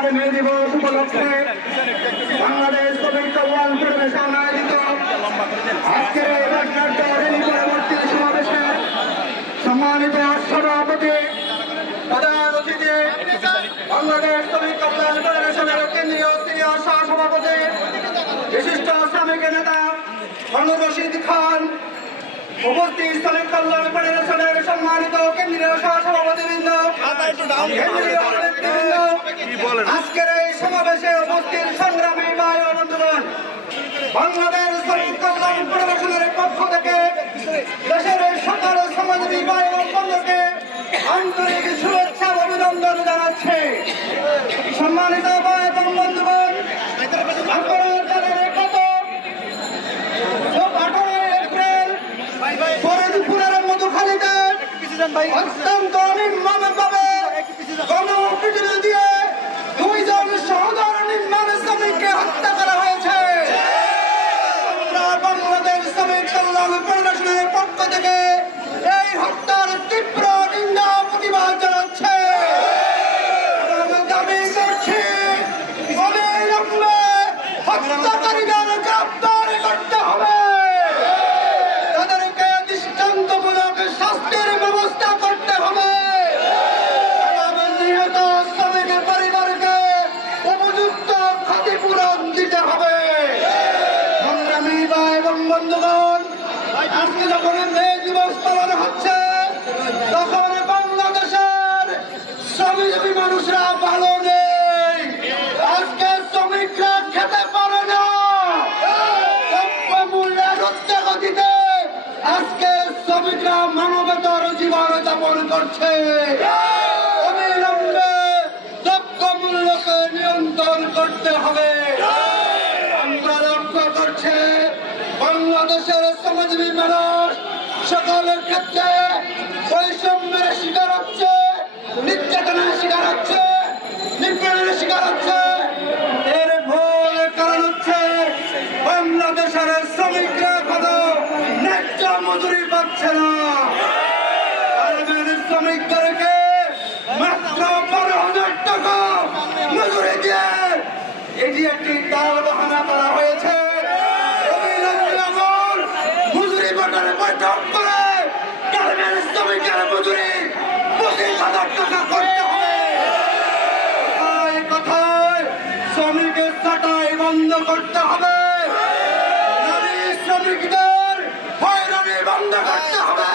4 মে দিবস উপলক্ষে বাংলাদেশ শ্রমিক কল্যাণ ফেডারেশন আয়োজিত আজকের এই বর্ণাঢ্য র্যালি পরবর্তী সমাবেশে সম্মানিত সভাপতি প্রধান অতিথি বাংলাদেশ শ্রমিক কল্যাণ ফেডারেশনের কেন্দ্রীয় সিনিয়র সহসভাপতি বিশিষ্ট শ্রমিক নেতা মনুর রশিদ খান, উপস্থিত শ্রমিক কল্যাণ ফেডারেশনের সম্মানিত কেন্দ্রীয় সহসভাপতিবৃন্দ, কেন্দ্রীয় নেতৃবৃন্দ, আজকের এই সমাবেশে উপস্থিত সংগ্রামী ভাই ও বন্ধুগণ, বাংলাদেশ শ্রমিক কল্যাণ ফেডারেশনের পক্ষ থেকে দেশের সকল সমাজসেবী ভাই ও বন্ধুকে আন্তরিক শুভেচ্ছা ও অভিনন্দন জানাচ্ছে। সম্মানিত ভাই এবং বন্ধুগণ, আপনারা জানেন গত 18 এপ্রিল পরে দুপুরের মধুখালীতে অত্যন্ত নির্মমভাবে গণপিটুনি দিয়ে 2 জন সহোদর নির্মাণ শ্রমিককে হত্যা করা হয়েছে। আমরা বাংলাদেশ শ্রমিক কল্যাণ ফেডারেশনের পক্ষ থেকে এই হত্যার তীব্র নিন্দা প্রতিবাদ জানাচ্ছে। দাবি করছি অবিলম্বে হত্যাকারীদের গ্রেফতার করতে হবে, তাদেরকে দৃষ্টান্তমূলক শাস্তির ব্যবস্থা করতে হবে, নিহত শ্রমিকের পরিবারকে উপযুক্ত ক্ষতিপূরণ দিতে হবে। সংগ্রামী ভাই এবং বন্ধুগণ, আজকে যখন মে দিবস পালন হচ্ছে তখন বাংলাদেশের শ্রমিজীবী মানুষরা ভালো নেই। আজকে শ্রমিকরা খেতে পারে না, দ্রব্যমূল্যের ঊর্ধ্বগতিতে আজকে শ্রমিকরা মানবেতর জীবন যাপন করছে। অবিলম্বে দ্রব্যমূল্যকে নিয়ন্ত্রণ করতে হবে। আমরা লক্ষ্য করছি বাংলাদেশের সমাজসেবী মানুষ সকলের ক্ষেত্রে বৈষম্যের শিকার হচ্ছে, নির্যাতনের শিকার হচ্ছে, নিপীড়নের শিকার হচ্ছে। এর মূল কারণ হচ্ছে বাংলাদেশের শ্রমিকরা কোনো ন্যায্য মজুরি পাচ্ছে না। শ্রমিকদেরকে মাত্র 12,000 টাকা মজুরি দিয়ে এটি একটি টাল বাহানা করা হয়েছে। মজুরি বোর্ডের বৈঠক করে গার্মেন্টস শ্রমিকের মজুরি 25,000 টাকা করতে হবে। কথায় শ্রমিকের ছাঁটাই বন্ধ করতে হবে, নারী শ্রমিকদের হয়রানি বন্ধ করতে হবে।